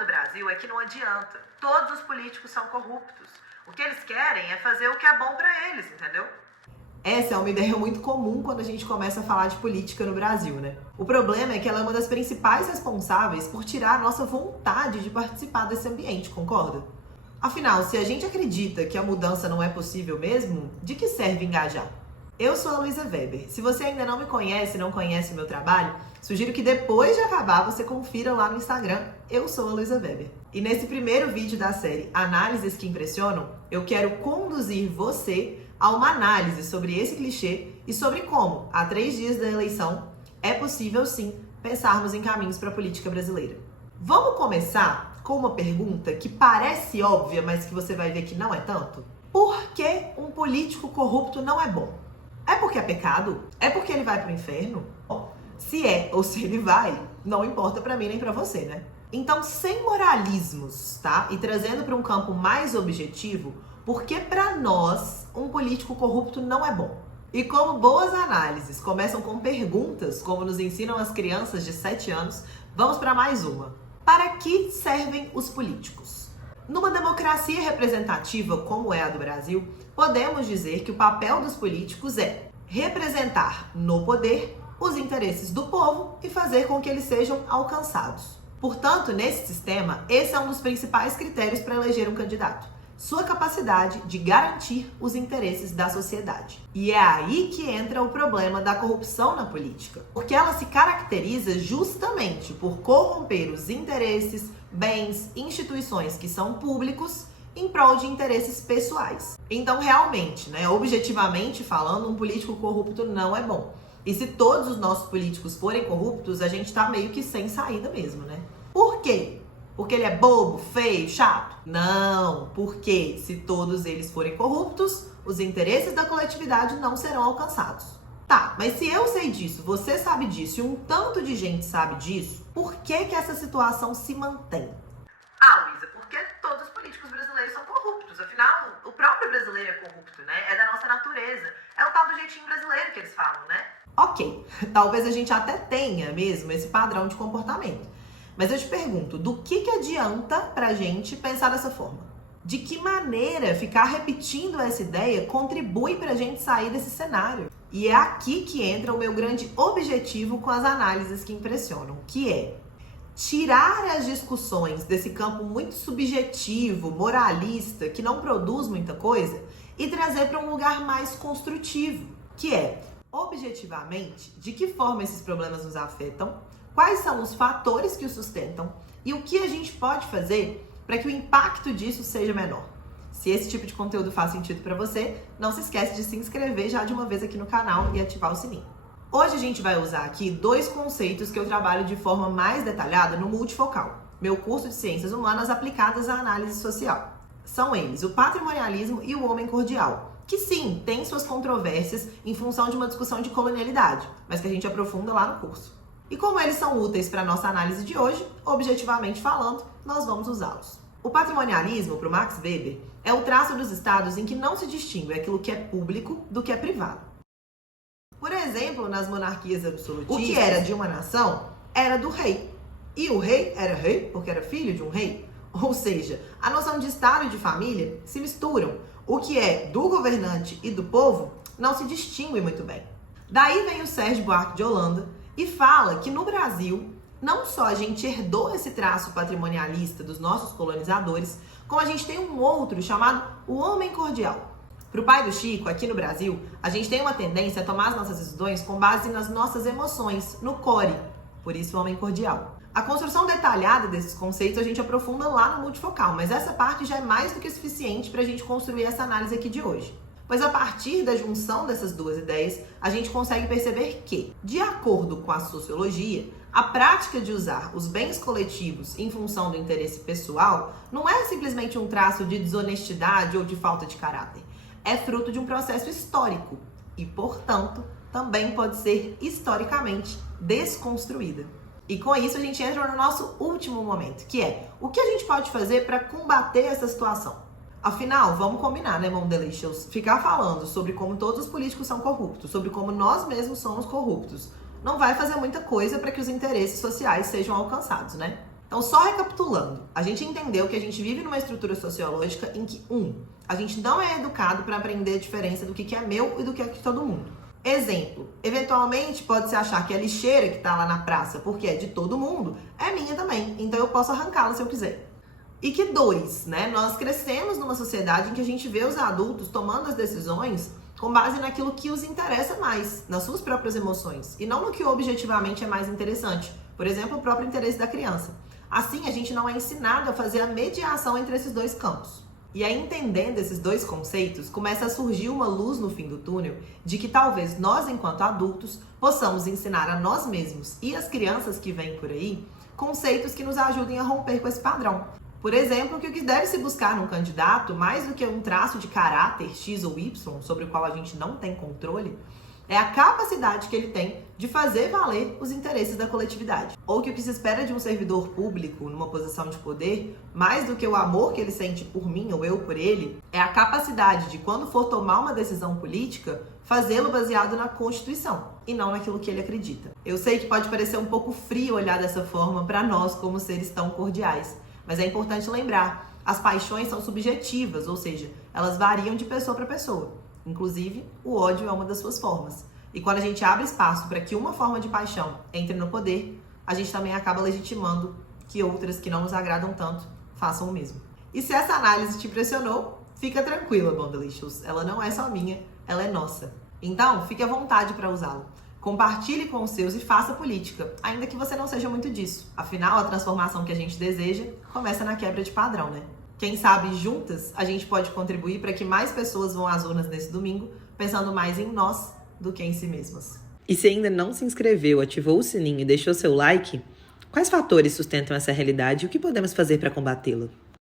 do Brasil é que não adianta. Todos os políticos são corruptos. O que eles querem é fazer o que é bom pra eles, entendeu? Essa é uma ideia muito comum quando a gente começa a falar de política no Brasil, né? O problema é que ela é uma das principais responsáveis por tirar a nossa vontade de participar desse ambiente, concorda? Afinal, se a gente acredita que a mudança não é possível mesmo, de que serve engajar? Eu sou a Luísa Weber. Se você ainda não me conhece, não conhece o meu trabalho, sugiro que depois de acabar você confira lá no Instagram, eu sou a Luísa Weber. E nesse primeiro vídeo da série Análises que Impressionam, eu quero conduzir você a uma análise sobre esse clichê e sobre como, a 3 dias da eleição, é possível sim pensarmos em caminhos para a política brasileira. Vamos começar com uma pergunta que parece óbvia, mas que você vai ver que não é tanto? Por que um político corrupto não é bom? É porque é pecado? É porque ele vai pro inferno? Se é ou se ele vai, não importa pra mim nem pra você, né? Então, sem moralismos, tá? E trazendo para um campo mais objetivo, por que pra nós um político corrupto não é bom? E como boas análises começam com perguntas, como nos ensinam as crianças de 7 anos, vamos para mais uma. Para que servem os políticos? Numa democracia representativa como é a do Brasil, podemos dizer que o papel dos políticos é representar no poder os interesses do povo e fazer com que eles sejam alcançados. Portanto, nesse sistema, esse é um dos principais critérios para eleger um candidato: sua capacidade de garantir os interesses da sociedade. E é aí que entra o problema da corrupção na política, porque ela se caracteriza justamente por corromper os interesses, bens, instituições que são públicos em prol de interesses pessoais. Então, realmente, objetivamente falando, um político corrupto não é bom. E se todos os nossos políticos forem corruptos, a gente tá meio que sem saída mesmo, né? Por quê? Porque ele é bobo, feio, chato? Não, porque se todos eles forem corruptos, os interesses da coletividade não serão alcançados. Tá, mas se eu sei disso, você sabe disso e um tanto de gente sabe disso, por que essa situação se mantém? Luísa, porque todos os políticos brasileiros são corruptos. Afinal, o próprio brasileiro é corrupto, né? É da nossa natureza. É o tal do jeitinho brasileiro que eles falam, né? Ok, talvez a gente até tenha mesmo esse padrão de comportamento. Mas eu te pergunto, do que adianta pra gente pensar dessa forma? De que maneira ficar repetindo essa ideia contribui pra gente sair desse cenário? E é aqui que entra o meu grande objetivo com as análises que impressionam, que é tirar as discussões desse campo muito subjetivo, moralista, que não produz muita coisa, e trazer para um lugar mais construtivo, que é, objetivamente, de que forma esses problemas nos afetam, quais são os fatores que os sustentam e o que a gente pode fazer para que o impacto disso seja menor. Se esse tipo de conteúdo faz sentido para você, não se esquece de se inscrever já de uma vez aqui no canal e ativar o sininho. Hoje a gente vai usar aqui 2 conceitos que eu trabalho de forma mais detalhada no Multifocal, meu curso de Ciências Humanas aplicadas à análise social. São eles o patrimonialismo e o homem cordial, que sim, tem suas controvérsias em função de uma discussão de colonialidade, mas que a gente aprofunda lá no curso. E como eles são úteis para a nossa análise de hoje, objetivamente falando, nós vamos usá-los. O patrimonialismo, para o Max Weber, é o traço dos estados em que não se distingue aquilo que é público do que é privado. Por exemplo, nas monarquias absolutistas, o que era de uma nação era do rei. E o rei era rei porque era filho de um rei. Ou seja, a noção de estado e de família se misturam. O que é do governante e do povo não se distingue muito bem. Daí vem o Sérgio Buarque de Holanda e fala que no Brasil, não só a gente herdou esse traço patrimonialista dos nossos colonizadores, como a gente tem um outro chamado o homem cordial. Para o pai do Chico, aqui no Brasil, a gente tem uma tendência a tomar as nossas decisões com base nas nossas emoções, no core, por isso o homem cordial. A construção detalhada desses conceitos a gente aprofunda lá no Multifocal, mas essa parte já é mais do que suficiente para a gente construir essa análise aqui de hoje. Pois a partir da junção dessas 2 ideias, a gente consegue perceber que, de acordo com a sociologia, a prática de usar os bens coletivos em função do interesse pessoal não é simplesmente um traço de desonestidade ou de falta de caráter. É fruto de um processo histórico e, portanto, também pode ser historicamente desconstruída. E com isso a gente entra no nosso último momento, que é o que a gente pode fazer para combater essa situação. Afinal, vamos combinar, né, Mondelicious? Ficar falando sobre como todos os políticos são corruptos, sobre como nós mesmos somos corruptos, não vai fazer muita coisa para que os interesses sociais sejam alcançados, né? Então, só recapitulando, a gente entendeu que a gente vive numa estrutura sociológica em que, a gente não é educado para aprender a diferença do que é meu e do que é de todo mundo. Exemplo, eventualmente pode-se achar que a lixeira que tá lá na praça, porque é de todo mundo, é minha também, então eu posso arrancá-la se eu quiser. E que nós crescemos numa sociedade em que a gente vê os adultos tomando as decisões com base naquilo que os interessa mais, nas suas próprias emoções, e não no que objetivamente é mais interessante, por exemplo, o próprio interesse da criança. Assim, a gente não é ensinado a fazer a mediação entre esses dois campos. E aí, entendendo esses dois conceitos, começa a surgir uma luz no fim do túnel de que talvez nós, enquanto adultos, possamos ensinar a nós mesmos e as crianças que vêm por aí conceitos que nos ajudem a romper com esse padrão. Por exemplo, que o que deve se buscar num candidato, mais do que um traço de caráter X ou Y, sobre o qual a gente não tem controle, é a capacidade que ele tem de fazer valer os interesses da coletividade. Ou que o que se espera de um servidor público numa posição de poder, mais do que o amor que ele sente por mim ou eu por ele, é a capacidade de, quando for tomar uma decisão política, fazê-lo baseado na Constituição e não naquilo que ele acredita. Eu sei que pode parecer um pouco frio olhar dessa forma para nós como seres tão cordiais, mas é importante lembrar, as paixões são subjetivas, ou seja, elas variam de pessoa para pessoa. Inclusive, o ódio é uma das suas formas. E quando a gente abre espaço para que uma forma de paixão entre no poder, a gente também acaba legitimando que outras que não nos agradam tanto façam o mesmo. E se essa análise te impressionou, fica tranquila, Bondelicious. Ela não é só minha, ela é nossa. Então, fique à vontade para usá-lo. Compartilhe com os seus e faça política, ainda que você não seja muito disso. Afinal, a transformação que a gente deseja começa na quebra de padrão, né? Quem sabe, juntas, a gente pode contribuir para que mais pessoas vão às urnas nesse domingo, pensando mais em nós do que em si mesmas. E se ainda não se inscreveu, ativou o sininho e deixou seu like, quais fatores sustentam essa realidade e o que podemos fazer para combatê-la?